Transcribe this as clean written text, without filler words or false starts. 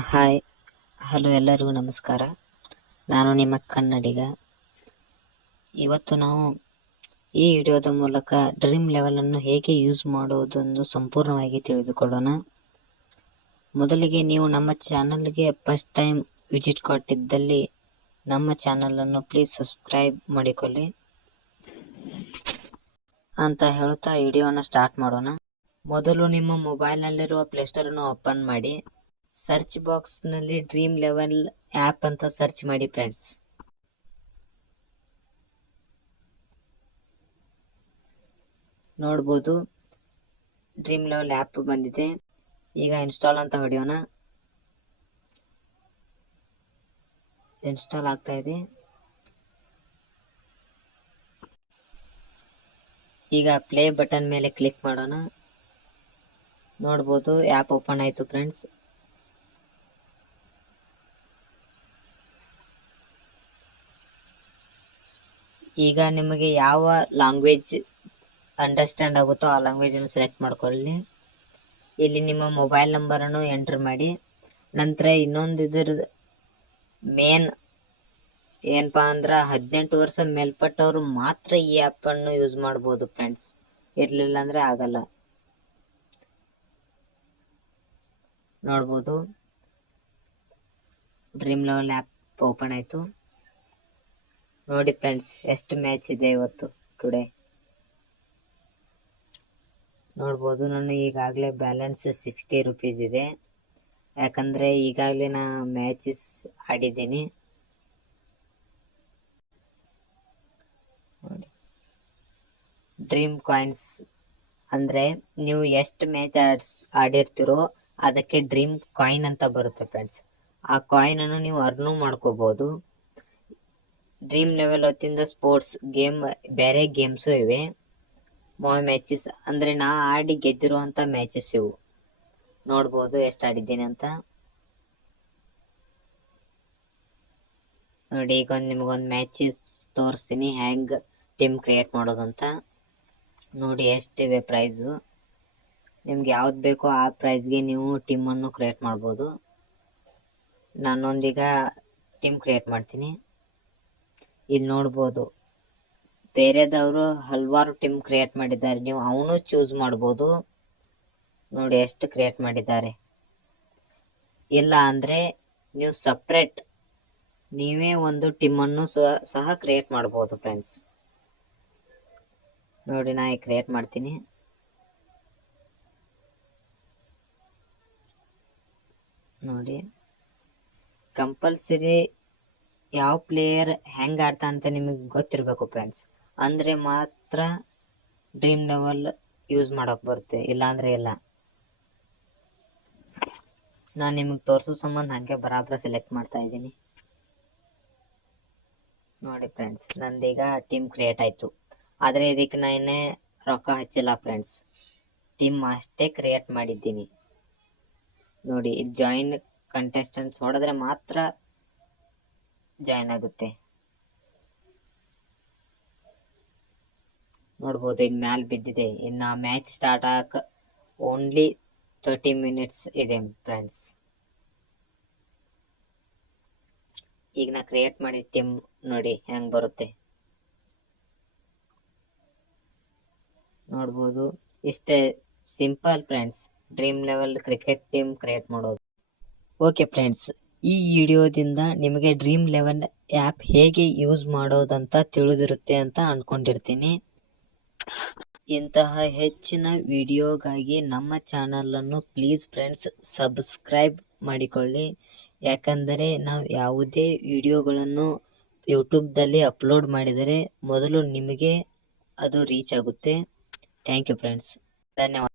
Hi, hello ಎಲ್ಲರಿಗೂ ನಮಸ್ಕಾರ. ನಾನು ನಿಮ್ಮ ಕನ್ನಡಿಗ. ಇವತ್ತು ನಾವು ಈ ವಿಡಿಯೋದ ಮೂಲಕ ಡ್ರೀಮ್ ಲೆವೆಲನ್ನು ಹೇಗೆ ಯೂಸ್ ಮಾಡುವುದೆಂದು ಸಂಪೂರ್ಣವಾಗಿ ತಿಳಿದುಕೊಳ್ಳೋಣ. ಮೊದಲಿಗೆ ನೀವು ನಮ್ಮ ಚಾನಲ್ಗೆ ಫಸ್ಟ್ ಟೈಮ್ ವಿಸಿಟ್ ಕೊಟ್ಟಿದ್ದಲ್ಲಿ ನಮ್ಮ ಚಾನಲನ್ನು ಪ್ಲೀಸ್ ಸಬ್ಸ್ಕ್ರೈಬ್ ಮಾಡಿಕೊಳ್ಳಿ ಅಂತ ಹೇಳುತ್ತಾ ವಿಡಿಯೋನ ಸ್ಟಾರ್ಟ್ ಮಾಡೋಣ. ಮೊದಲು ನಿಮ್ಮ ಮೊಬೈಲ್ನಲ್ಲಿರುವ ಪ್ಲೇಸ್ಟೋರನ್ನು ಓಪನ್ ಮಾಡಿ. ಸರ್ಚ್ ಬಾಕ್ಸ್ನಲ್ಲಿ ಡ್ರೀಮ್ ಲೆವೆಲ್ ಆ್ಯಪ್ ಅಂತ ಸರ್ಚ್ ಮಾಡಿ ಫ್ರೆಂಡ್ಸ್. ನೋಡ್ಬೋದು, ಡ್ರೀಮ್ ಲೆವೆಲ್ ಆ್ಯಪ್ ಬಂದಿದೆ. ಈಗ ಇನ್ಸ್ಟಾಲ್ ಅಂತ ಹೊಡೆಯೋಣ. ಇನ್ಸ್ಟಾಲ್ ಆಗ್ತಾ ಇದೆ. ಈಗ ಪ್ಲೇ ಬಟನ್ ಮೇಲೆ ಕ್ಲಿಕ್ ಮಾಡೋಣ. ನೋಡ್ಬೋದು, ಆ್ಯಪ್ ಓಪನ್ ಆಯಿತು ಫ್ರೆಂಡ್ಸ್. ಈಗ ನಿಮಗೆ ಯಾವ ಲ್ಯಾಂಗ್ವೇಜ್ ಅಂಡರ್ಸ್ಟ್ಯಾಂಡ್ ಆಗುತ್ತೋ ಆ ಲ್ಯಾಂಗ್ವೇಜನ್ನು ಸೆಲೆಕ್ಟ್ ಮಾಡ್ಕೊಳ್ಳಿ. ಇಲ್ಲಿ ನಿಮ್ಮ ಮೊಬೈಲ್ ನಂಬರನ್ನು ಎಂಟರ್ ಮಾಡಿ. ನಂತರ ಇನ್ನೊಂದು ಇದ್ರ ಮೇನ್ ಏನಪ್ಪ ಅಂದ್ರೆ 18 ವರ್ಷ ಮೇಲ್ಪಟ್ಟವರು ಮಾತ್ರ ಈ ಆ್ಯಪನ್ನು ಯೂಸ್ ಮಾಡ್ಬೋದು ಫ್ರೆಂಡ್ಸ್. ಇರಲಿಲ್ಲ ಅಂದರೆ ಆಗಲ್ಲ. ನೋಡ್ಬೋದು, ಡ್ರೀಮ್ ಲೆವೆಲ್ ಆ್ಯಪ್ ಓಪನ್ ಆಯಿತು. ನೋಡಿ ಫ್ರೆಂಡ್ಸ್, ಎಷ್ಟು ಮ್ಯಾಚ್ ಇದೆ ಇವತ್ತು ಟುಡೇ. ನೋಡ್ಬೋದು, ನಾನು ಈಗಾಗಲೇ ಬ್ಯಾಲೆನ್ಸ್ 60 ರೂಪೀಸ್ ಇದೆ. ಯಾಕಂದರೆ ಈಗಾಗಲೇ ನಾ ಮ್ಯಾಚಸ್ ಆಡಿದ್ದೀನಿ. ನೋಡಿ, ಡ್ರೀಮ್ ಕಾಯಿನ್ಸ್ ಅಂದರೆ ನೀವು ಎಷ್ಟು ಮ್ಯಾಚ್ ಆಡಿರ್ತೀರೋ ಅದಕ್ಕೆ ಡ್ರೀಮ್ ಕಾಯಿನ್ ಅಂತ ಬರುತ್ತೆ ಫ್ರೆಂಡ್ಸ್. ಆ ಕಾಯಿನನ್ನು ನೀವು ಅರ್ನು ಮಾಡ್ಕೋಬೋದು. ಡ್ರೀಮ್ ಲೆವೆಲ್ ಹೊತ್ತಿಂದ ಸ್ಪೋರ್ಟ್ಸ್ ಗೇಮ್ ಬೇರೆ ಗೇಮ್ಸು ಇವೆ. ಮ್ಯಾಚಸ್ ಅಂದರೆ ನಾ ಆಡಿ ಗೆದ್ದಿರುವಂಥ ಮ್ಯಾಚಸ್ ಇವು. ನೋಡ್ಬೋದು ಎಷ್ಟು ಆಡಿದ್ದೀನಿ ಅಂತ. ನೋಡಿ, ಈಗ ನಿಮಗೊಂದು ಮ್ಯಾಚಸ್ ತೋರಿಸ್ತೀನಿ ಹ್ಯಾಂಗ್ ಟೀಮ್ ಕ್ರಿಯೇಟ್ ಮಾಡೋದಂತ. ನೋಡಿ ಎಷ್ಟಿವೆ ಪ್ರೈಸು. ನಿಮ್ಗೆ ಯಾವ್ದು ಬೇಕೋ ಆ ಪ್ರೈಸ್ಗೆ ನೀವು ಟೀಮನ್ನು ಕ್ರಿಯೇಟ್ ಮಾಡ್ಬೋದು. ನಾನೊಂದೀಗ ಟೀಮ್ ಕ್ರಿಯೇಟ್ ಮಾಡ್ತೀನಿ. ಇಲ್ಲಿ ನೋಡ್ಬೋದು, ಬೇರೆದವರು ಹಲವಾರು ಟೀಮ್ ಕ್ರಿಯೇಟ್ ಮಾಡಿದ್ದಾರೆ. ನೀವು ಅವನು ಚೂಸ್ ಮಾಡ್ಬೋದು. ನೋಡಿ ಎಷ್ಟು ಕ್ರಿಯೇಟ್ ಮಾಡಿದ್ದಾರೆ. ಇಲ್ಲ ಅಂದರೆ ನೀವು ಸಪ್ರೇಟ್ ನೀವೇ ಒಂದು ಟೀಮನ್ನು ಸಹ ಕ್ರಿಯೇಟ್ ಮಾಡ್ಬೋದು ಫ್ರೆಂಡ್ಸ್. ನೋಡಿ, ನಾ ಕ್ರಿಯೇಟ್ ಮಾಡ್ತೀನಿ. ನೋಡಿ, ಕಂಪಲ್ಸರಿ ಯಾವ ಪ್ಲೇಯರ್ ಹೆಂಗೆ ಆಡ್ತಾ ಅಂತ ನಿಮಗೆ ಗೊತ್ತಿರಬೇಕು ಫ್ರೆಂಡ್ಸ್. ಅಂದರೆ ಮಾತ್ರ ಡ್ರೀಮ್ ಲೆವೆಲ್ ಯೂಸ್ ಮಾಡೋಕೆ ಬರುತ್ತೆ, ಇಲ್ಲಾಂದರೆ ಇಲ್ಲ. ನಾನು ನಿಮಗೆ ತೋರಿಸೋ ಸಂಬಂಧ ಹಾಗೆ ಬರಾಬರ ಸೆಲೆಕ್ಟ್ ಮಾಡ್ತಾ ಇದ್ದೀನಿ. ನೋಡಿ ಫ್ರೆಂಡ್ಸ್, ನಂದೀಗ ಟೀಮ್ ಕ್ರಿಯೇಟ್ ಆಯಿತು. ಆದರೆ ಇದಕ್ಕೆ ನಾನೇ ರೊಕ್ಕ ಹಚ್ಚಿಲ್ಲ ಫ್ರೆಂಡ್ಸ್. ಟೀಮ್ ಅಷ್ಟೇ ಕ್ರಿಯೇಟ್ ಮಾಡಿದ್ದೀನಿ. ನೋಡಿ, ಜಾಯಿನ್ ಕಂಟೆಸ್ಟೆಂಟ್ಸ್ ಹೊಡೆದ್ರೆ ಮಾತ್ರ ಜಾಯಿನ್ ಆಗುತ್ತೆ. ನೋಡ್ಬೋದು, ಈಗ ಮ್ಯಾಲೆ ಬಿದ್ದಿದೆ. ಇನ್ನು ಮ್ಯಾಚ್ ಸ್ಟಾರ್ಟ್ ಆಗಕ್ಕೆ ಓನ್ಲಿ 30 ಮಿನಿಟ್ಸ್ ಇದೆ ಫ್ರೆಂಡ್ಸ್. ಈಗ ನಾ ಕ್ರಿಯೇಟ್ ಮಾಡಿ ಟೀಮ್ ನೋಡಿ ಹೆಂಗೆ ಬರುತ್ತೆ. ನೋಡ್ಬೋದು, ಇಷ್ಟೇ simple friends dream level cricket team create ಮಾಡೋದು. ಓಕೆ ಫ್ರೆಂಡ್ಸ್, ಈ ವಿಡಿಯೋದಿಂದ ನಿಮಗೆ ಡ್ರೀಮ್ ಲೆವೆಲ್ ಆ್ಯಪ್ ಹೇಗೆ ಯೂಸ್ ಮಾಡೋದಂತ ತಿಳಿದಿರುತ್ತೆ ಅಂತ ಅಂದ್ಕೊಂಡಿರ್ತೀನಿ. ಇಂತಹ ಹೆಚ್ಚಿನ ವಿಡಿಯೋಗಾಗಿ ನಮ್ಮ ಚಾನಲನ್ನು ಪ್ಲೀಸ್ ಫ್ರೆಂಡ್ಸ್ ಸಬ್ಸ್ಕ್ರೈಬ್ ಮಾಡಿಕೊಳ್ಳಿ. ಯಾಕಂದರೆ ನಾವು ಯಾವುದೇ ವಿಡಿಯೋಗಳನ್ನು ಯೂಟ್ಯೂಬ್ದಲ್ಲಿ ಅಪ್ಲೋಡ್ ಮಾಡಿದರೆ ಮೊದಲು ನಿಮಗೆ ಅದು ರೀಚ್ ಆಗುತ್ತೆ. ಥ್ಯಾಂಕ್ ಯು ಫ್ರೆಂಡ್ಸ್, ಧನ್ಯವಾದ.